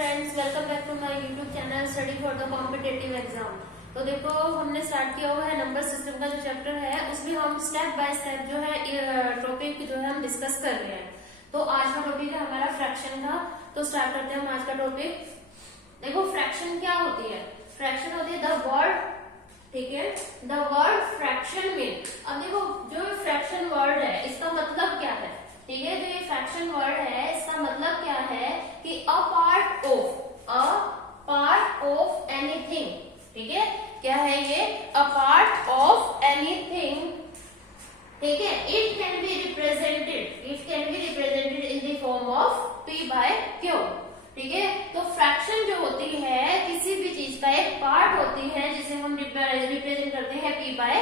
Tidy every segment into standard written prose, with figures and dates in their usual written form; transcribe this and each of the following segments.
Friends, welcome back to my YouTube channel study for the competitive exam. तो देखो, हमने start किया हुआ है नंबर सिस्टम का जो चैप्टर है, उसमें हम स्टेप बाय स्टेप जो है टॉपिक जो है हम डिस्कस कर रहे हैं। तो आज का टॉपिक है हमारा फ्रैक्शन का। तो स्टार्ट करते हैं हम आज का टॉपिक। देखो, फ्रैक्शन क्या होती है? फ्रैक्शन होती है द वर्ड, ठीक है, द वर्ड फ्रैक्शन में। अब देखो, जो फ्रैक्शन वर्ड है इसका मतलब क्या है? ठीक है, जो ये फ्रैक्शन वर्ड है इसका मतलब क्या है कि अ पार्ट ऑफ एनीथिंग। ठीक है, क्या है ये? A part of anything. ठीक है, it can be represented in the form of P by Q। ठीक है, तो फ्रैक्शन जो होती है किसी भी चीज का एक पार्ट होती है जिसे हम रिप्रेजेंट करते हैं P by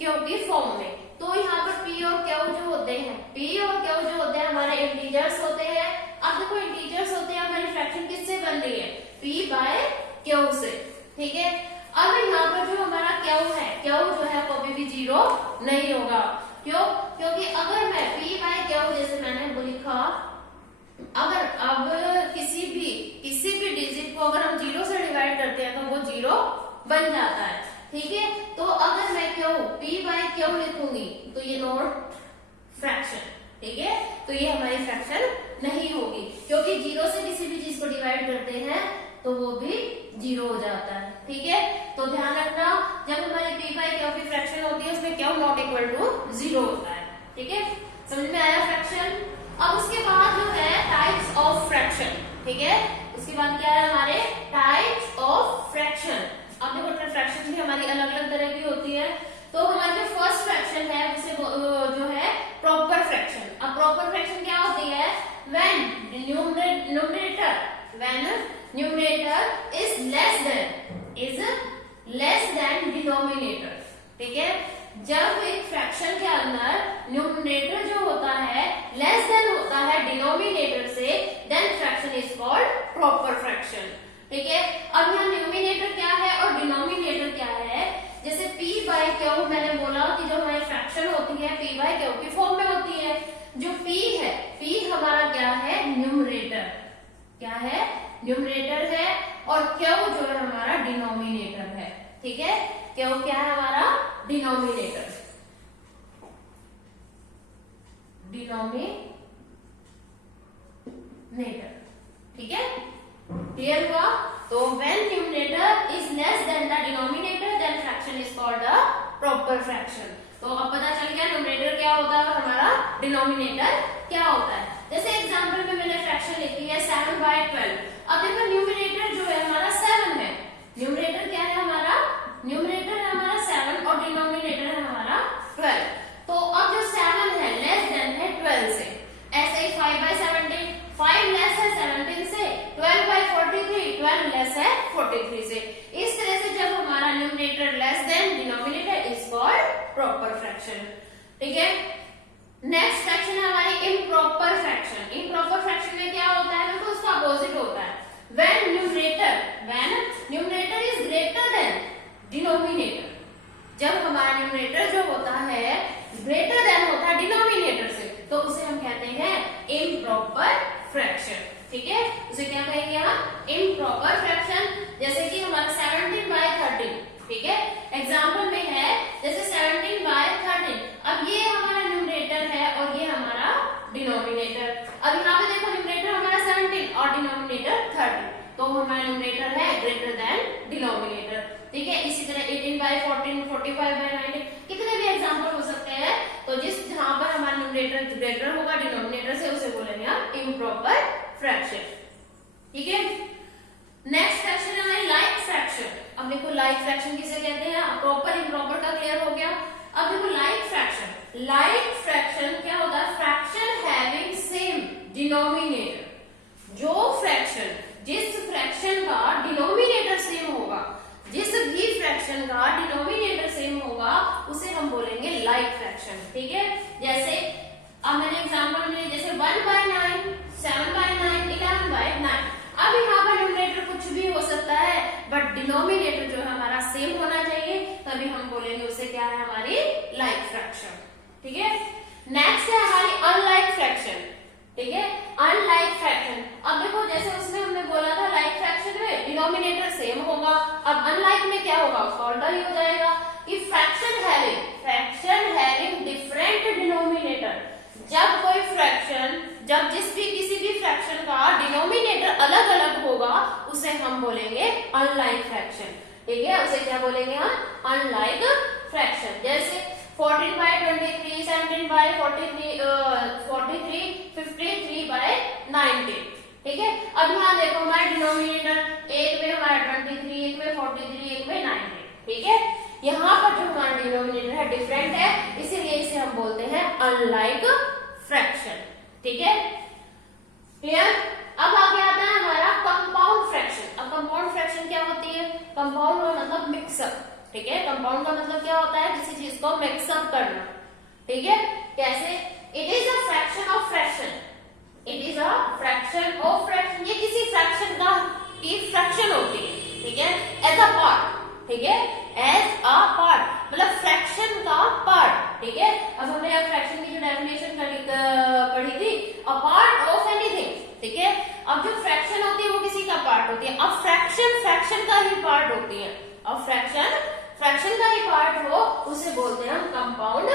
Q की फॉर्म में। तो यहाँ पर P और Q जो होते हैं, P और Q जो होते हैं हमारे इंटीजर्स होते हैं। अब देखो, इंटीजर्स होते हैं, हमारी फ्रैक्शन किससे बन रही है? P by Q से। ठीक है, अब यहाँ पर जो हमारा Q है, Q जो है कभी भी जीरो नहीं होगा। क्यों? क्योंकि अगर मैं P by Q जैसे मैंने लिखा, अगर अब किसी भी डिजिट को अगर हम जीरो से डिवाइड करते हैं तो वो जीरो बन जाता है। ठीक है, तो अगर मैं P by Q लिखूंगी तो ये नॉट फ्रैक्शन। ठीक है, तो ये हमारी फ्रैक्शन नहीं होगी, क्योंकि जीरो से किसी भी चीज को डिवाइड करते हैं तो वो भी जीरो हो जाता है। ठीक है, तो ध्यान रखना, जब हमारी P by Q की फ्रैक्शन होती है उसमें Q not equal to zero होता है। ठीक है, समझ में आया फ्रैक्शन? अब उसके बाद जो है टाइप्स ऑफ फ्रैक्शन। ठीक है, उसके बाद क्या है हमारे? Types of fraction. अब देखो, फ्रैक्शन भी हमारी अलग अलग तरह की होती है। तो हमारी जो फर्स्ट फ्रैक्शन है उसे जो है प्रॉपर फ्रैक्शन। अब प्रॉपर फ्रैक्शन क्या होती है? When numerator is less than denominator. ठीक है, जब एक फ्रैक्शन के अंदर न्यूमरेटर जो होता है लेस देन होता है डिनोमिनेटर से, then fraction is called proper fraction. ठीक है, अब यहाँ न्यूमिनेटर क्या है और डिनोमिनेटर क्या है? जैसे P by Q मैंने बोला कि जो हमारी फ्रैक्शन होती है P by Q की फॉर्म में होती है। जो P है, P हमारा क्या है? न्यूमरेटर। क्या है? न्यूमरेटर है। और Q जो है हमारा डिनोमिनेटर है। ठीक है, Q क्या है हमारा? डिनोमिनेटर। ठीक है, क्लियर हुआ? तो when numerator is less than the denominator, then fraction is called a proper fraction। तो अब पता चल गया न्यूमरेटर क्या होता है और हमारा डिनोमिनेटर क्या होता है। जैसे एग्जांपल में मैंने फ्रैक्शन लिखी है 7 by 12। अब देखो, न्यूमरेटर जो है हमारा 7 है। न्यूमरेटर क्या है हमारा? न्यूमरेटर है हमारा 7 और डिनोमिनेटर है हमारा 12। तो अब जो 7 है लेस देन है 12 से। ऐसे ही 5 by 17, 5 लेस है 17 से। 12 by 43, 12 लेस है 43 से। इस तरह से जब हमारा numerator less than denominator is called proper fraction. ठीक है, नेक्स्ट फ्रैक्शन है हमारी इम्प्रॉपर फ्रैक्शन। इम्प्रॉपर फ्रैक्शन में क्या होता है? तो उसका अपोजिट होता है। when numerator is greater than denominator. जब हमारा न्यूमरेटर जो होता है ग्रेटर देन होता है डिनोमिनेटर से, तो उसे हम कहते हैं इम्प्रॉपर फ्रैक्शन। ठीक है, उसे क्या कहेंगे हम? Improper fraction. जैसे कि हमारा 17 by 13। ठीक है, एग्जांपल में है जैसे 17 by 13। अब ये हमारा न्यूमरेटर है और ये हमारा डिनोमिनेटर। अब यहाँ पे देखो, न्यूमरेटर हमारा 17 और डिनोमिनेटर 30, तो हमारा न्यूमरेटर है ग्रेटर देन डिनोमिनेटर। ठीक है, इसी तरह 18 by 14, 45 by 19, कितने भी एग्जांपल हो सकते हैं। तो जहां पर हमारा न्यूमरेटर ग्रेटर होगा डिनोमिनेटर से, उसे बोलेंगे हम इम्प्रॉपर फ्रैक्शन। ठीक है, नेक्स्ट फ्रैक्शन है हमारी लाइक फ्रैक्शन। अब देखो, लाइक फ्रैक्शन किसे कहते हैं? प्रॉपर इम्प्रॉपर का क्लियर हो गया। अब देखो, लाइक फ्रैक्शन। लाइक फ्रैक्शन क्या होता है? Fraction having same denominator. जो फ्रैक्शन, जिस फ्रैक्शन का डिनोमिनेटर सेम होगा, जिस भी फ्रैक्शन का डिनोमिनेटर सेम होगा, उसे हम बोलेंगे लाइक फ्रैक्शन। ठीक है, जैसे अब मैंने एग्जांपल में जैसे 1 by 9, 7 by 9, 11 by 9। अब यहाँ पर न्यूमरेटर कुछ भी हो सकता है, बट डिनोमिनेटर जो है हमारा सेम होना चाहिए, तभी हम बोलेंगे उसे क्या है? हमारी लाइक फ्रैक्शन। ठीक है, नेक्स्ट है हमारी अनलाइक फ्रैक्शन। ठीक है, अनलाइक फ्रैक्शन। अब देखो, जैसे उसमें हमने बोला था उसे हम बोलेंगे अनलाइक फ्रैक्शन। ठीक है, उसे क्या बोलेंगे हम? Unlike fraction. जैसे 14 by 23, 17 by 43, 53 by 19। ठीक है, अब यहाँ देखो हमारे डिनोमिनेटर, एक में हमारा 23, एक में 43, एक में 19। ठीक है, यहाँ पर जो हमारा डिनोमिनेटर है डिफरेंट है, इसीलिए इसे हम बोलते हैं अनलाइक फ्रैक्शन। ठीक है, क्लियर? अब आगे आता है हमारा कंपाउंड फ्रैक्शन। अब कंपाउंड फ्रैक्शन क्या होती है? कंपाउंड का मतलब मिक्सअप। ठीक है, कंपाउंड का मतलब क्या होता है? किसी चीज को मिक्सअप करना। ठीक है, कैसे? It is a fraction of fraction. It is a fraction of fraction. ये किसी फ्रैक्शन का की फ्रैक्शन होती है। ठीक है, एज अ पार्ट। ठीक है, एज अ पार्ट मतलब फ्रैक्शन का पार्ट। ठीक है, अब हमने अब फ्रैक्शन की जो डेफिनेशन पढ़ी थी, अ पार्ट ऑफ एनीथिंग। ठीक है, अब जो फ्रैक्शन होती है वो किसी का पार्ट होती है। अब फ्रैक्शन का ही पार्ट होती है। अब फ्रैक्शन का ही पार्ट हो उसे बोलते हैं हम कंपाउंड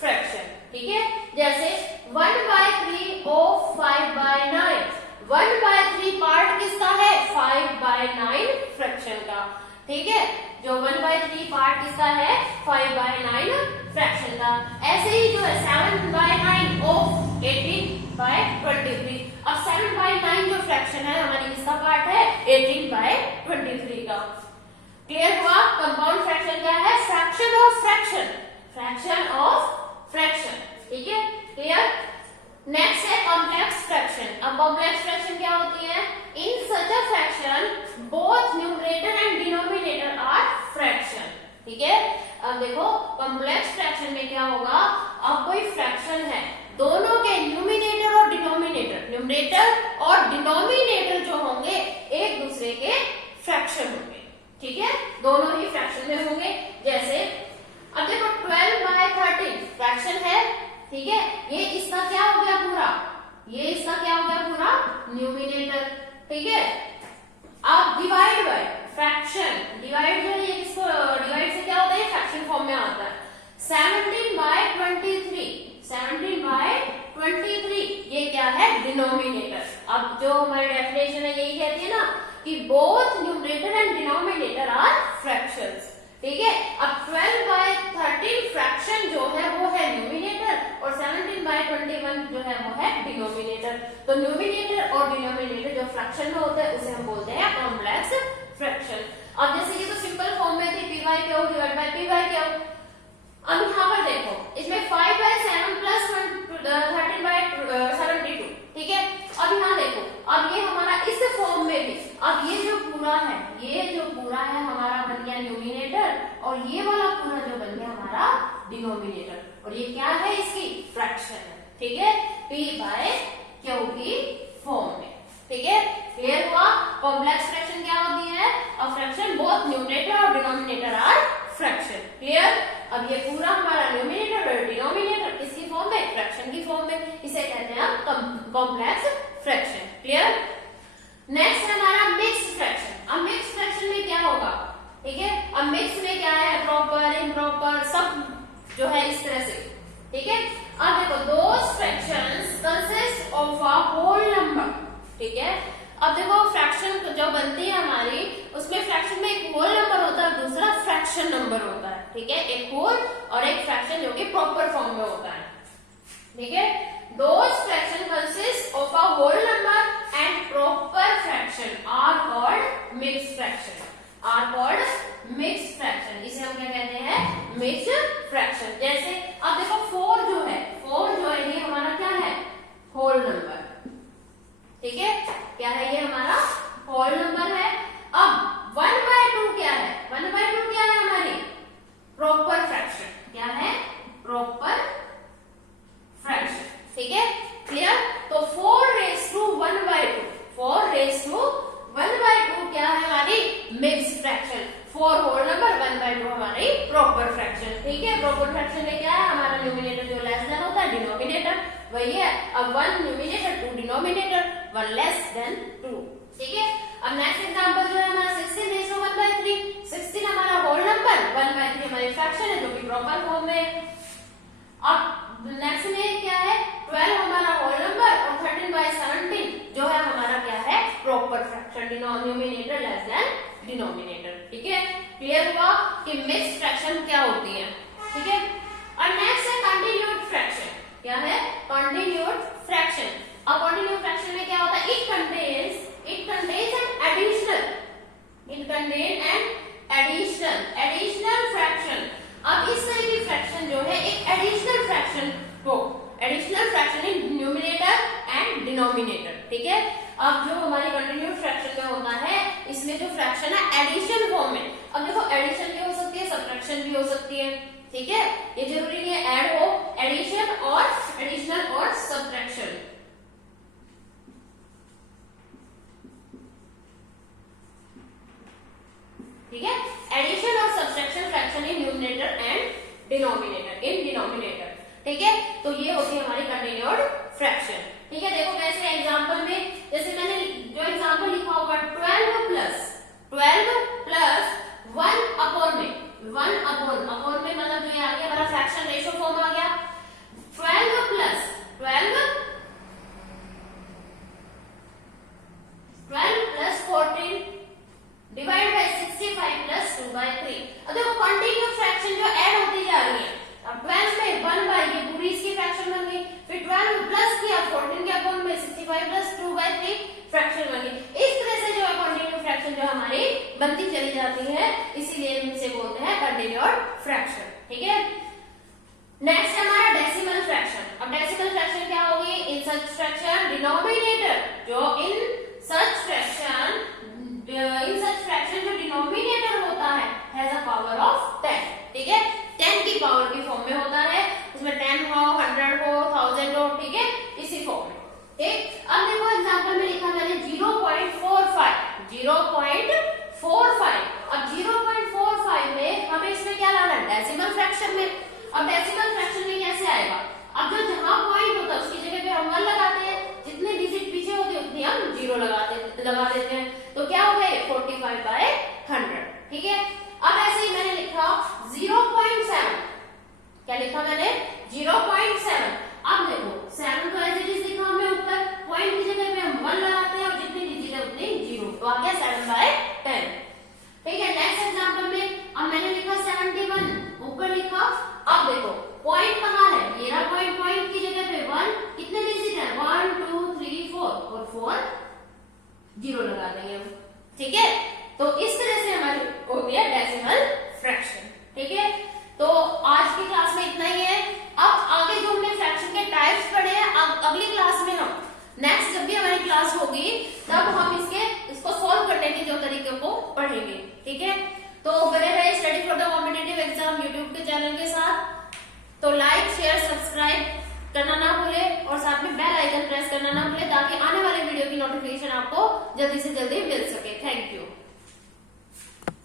फ्रैक्शन। ठीक है, जैसे 1/3 ऑफ 5/9। 1/3 पार्ट किसका है? 5/9 फ्रैक्शन का। ठीक है, जो 1/3 पार्ट किसका है? 5/9 फ्रैक्शन का। ऐसे ही जो है 7/9 ऑफ 18/23। अब 7/9 जो फ्रैक्शन है हमारी किसका पार्ट है? 18/23 का। क्लियर हुआ? कंपाउंड फ्रैक्शन क्या है? Fraction of fraction. Fraction of fraction. ठीक है, क्लियर? नेक्स्ट है कॉम्प्लेक्स फ्रैक्शन। अब कॉम्प्लेक्स फ्रैक्शन क्या होती है? In such a fraction both numerator and denominator are fraction. ठीक है, अब देखो कॉम्प्लेक्स फ्रैक्शन में क्या होगा? अब कोई फ्रैक्शन है, दोनों के न्यूमिनेटर और डिनोमिनेटर, न्यूमरेटर और डिनोमिनेटर जो होंगे एक दूसरे के फ्रैक्शन होंगे। ठीक है, दोनों ही फ्रैक्शन में होंगे। जैसे अब देखो 12/13 फ्रैक्शन है। ठीक है, ये इसका क्या हो गया पूरा? ये इसका क्या हो गया पूरा? न्यूमिनेटर। ठीक है, अब डिवाइड बाय फ्रैक्शन। डिवाइड जो है ये किसको डिवाइड से क्या होता है? फ्रैक्शन फॉर्म में आता है। 17/23। 17/23 ये क्या है? डिनोमिनेटर। अब जो हमारी डेफिनेशन है यही कहती है ना कि both numerator and denominator are fractions. ठीक है, अब 12/13 फ्रैक्शन जो है वो है न्यूमिनेटर और 17/21 जो है वो है डिनोमिनेटर। तो न्यूमिनेटर और डिनोमिनेटर जो फ्रैक्शन में होता है उसे हम बोलते हैं कॉम्प्लेक्स फ्रैक्शन। अब जैसे ये तो सिंपल फॉर्म में थी py/q डिवाइड बाय py/q। अब यहाँ पर देखो इसमें 5/7 प्लस 13/72। ठीक है, अब यहाँ देखो अब ये हमारा इस फॉर्म में भी, अब ये जो पूरा है हमारा बन गया न्यूमिनेटर और ये वाला पूरा जो बन गया हमारा डिनोमिनेटर। और ये क्या है? इसकी फ्रैक्शन है। ठीक है, p/q की फॉर्म में। ठीक है, क्लियर हुआ? कॉम्प्लेक्स फ्रैक्शन क्या होती है? अ फ्रैक्शन बोथ न्यूमरेटर और डिनोमिनेटर आर फ्रैक्शन। क्लियर? अब ये पूरा हमारा न्यूमरेटर और डिनोमिनेटर किसकी फॉर्म में? फ्रैक्शन की फॉर्म में। इसे कहते हैं हम कॉम्प्लेक्स फ्रैक्शन। क्लियर? नेक्स्ट है हमारा मिक्स फ्रैक्शन। अब मिक्स फ्रैक्शन में क्या होगा? ठीक है, अब मिक्स में क्या है? प्रॉपर, इम्प्रॉपर सब जो है इस तरह से। ठीक है, अब देखो those fractions consist of a whole number. ठीक है, अब देखो फ्रैक्शन जो बनती है हमारी उसमें फ्रैक्शन में एक होल नंबर होता है, दूसरा फ्रैक्शन नंबर होता है। ठीक है, एक होल और एक फ्रैक्शन जो कि प्रॉपर फॉर्म में होता है। ठीक है, those fraction consist of a whole number and proper fraction are called mix fraction. Are called mix fraction. इसे हम क्या कहते हैं? Mix fraction. जैसे अब देखो 4 जो है ये हमारा क्या है? Whole number. ठीक है, क्या है? ये हमारा होल नंबर है। अब 1/2 क्या है? 1/2 क्या है हमारी? Proper fraction. क्या है? Proper fraction. ठीक है, क्लियर? तो 4/1/2 4/1/2 क्या है हमारी? Mix fraction. 4 होल नंबर, 1/2 हमारी प्रॉपर फ्रैक्शन। ठीक है, प्रॉपर फ्रैक्शन में क्या है? हमारा न्यूमिनेटर जो लेस देन होता है डिनोमिनेटर वही है। अब 1 न्यूमिनेटर 2 डिनोमिनेटर 1 लेस देन 2। ठीक है, अब नेक्स्ट एग्जांपल जो है हमारा 16/1/3। 16 हमारा होल नंबर, 1/3 हमारी फ्रैक्शन है जो कि प्रॉपर फॉर्म में है। अब नेक्स्ट में क्या है? 12 हमारा होल नंबर और 13/17 जो है हमारा क्या है? Proper fraction. Numerator less than denominator. ठीक है, क्लियर हुआ कि मिक्स्ड फ्रैक्शन क्या होती है। ठीक है, और नेक्स्ट है कंटिन्यूड फ्रैक्शन। क्या है? Continued fraction. अब कंटिन्यूड फ्रैक्शन में क्या होता है? It contains an additional fraction. अब इस तरह की फ्रैक्शन जो है एक एडिशनल फ्रैक्शन को, additional fraction in numerator and denominator. ठीक है, अब जो हमारी कंटिन्यूड फ्रैक्शन में होता है इसमें जो फ्रैक्शन है एडिशन फॉर्म में। अब देखो एडिशन भी हो सकती है, सब्ट्रैक्शन भी हो सकती है। ठीक है, ये जरूरी नहीं है ऐड हो, एडिशन और एडिशनल और सब्ट्रैक्शन। ठीक है, एडिशन और subtraction fraction in numerator and denominator. ठीक है, तो ये होती है हमारी कंटिन्यूड फ्रैक्शन। ठीक है, देखो कैसे एग्जांपल में, जैसे मैंने जो एग्जांपल लिखा होगा 12 प्लस 1 अपॉन में, 1 अपॉन में मतलब ये आ गया हमारा फ्रैक्शन रेशियो फॉर्म आ गया। 12 प्लस 14 डिवाइड बाय 65 प्लस 2/3। अब देखो कंटिन्यू फ्रैक्शन जो ऐड होती जा रही है। अब 12 में 1 ये पूरी इसकी फ्रैक्शन बन गई, फिर 12 प्लस किया 14 के अपॉन में 65 प्लस 2/3 फ्रैक्शन बन गई। इस तरह से जो है कंटिन्यू फ्रैक्शन जो हमारी बनती चली जाती है, इसीलिए इसे बोलते हैं कंटिन्यूड फ्रैक्शन। ठीक है, नेक्स्ट है हमारा डेसिमल फ्रैक्शन। अब डेसिमल फ्रैक्शन क्या होगी? इन सच फ्रैक्शन डिनोमिनेटर जो जो डिनोमिनेटर होता है हैज अ पावर ऑफ 10। ठीक है, 10 की पावर की फॉर्म में होता है, उसमें 10 हो, 100 हो, 1000 हो। ठीक है, इसी फॉर्म में। ठीक, अब देखो एग्जांपल में लिखा मैंने 0.45। अब 0.45 में हमें इसमें क्या लाना है? डेसिमल फ्रैक्शन में। अब डेसिमल फ्रैक्शन में कैसे आएगा? अब जो जहां पॉइंट होता है उसकी जगह पे हम 1 लगाते हैं, जितने डिजिट पीछे होते हैं उतनी हम 0 लगा देते हैं, तो क्या हो गया? 45/100। ठीक है, अब ऐसे ही मैंने लिखा 0.7। क्या लिखा मैंने? 0.7। अब देखो 7 को एज इट इज लिखा हमने ऊपर, पॉइंट की जगह पे हम 1 लगाते हैं और जितनी डिजिट है उतनी 0, तो आ गया 7/10। ठीक है, नेक्स्ट एग्जांपल में अब मैंने लिखा 71, ऊपर लिखा। अब देखो पॉइंट कहाँ है? ये रहा पॉइंट की जगह पे 1, कितने डिजिट है? 1 2 3 4 और 4 0 लगा देंगे हम। ठीक है, तो इस तरह से हमारी होती है डेसिमल फ्रैक्शन। ठीक है, तो आज की क्लास में इतना ही है। अब आगे जो हमने फ्रैक्शन के टाइप्स पढ़े हैं, अब अगली क्लास में हम नेक्स्ट जब भी हमारी क्लास होगी तब हम इसको सॉल्व करने के जो तरीके को पढ़ेंगे। ठीक है, तो बने रहे study for the competitive exam YouTube के चैनल के साथ। तो लाइक शेयर सब्सक्राइब करना ना भूले और साथ में बेल आइकन प्रेस करना ना भूले, ताकि आने वाले वीडियो की नोटिफिकेशन आपको जल्दी से जल्दी मिल सके। Thank you.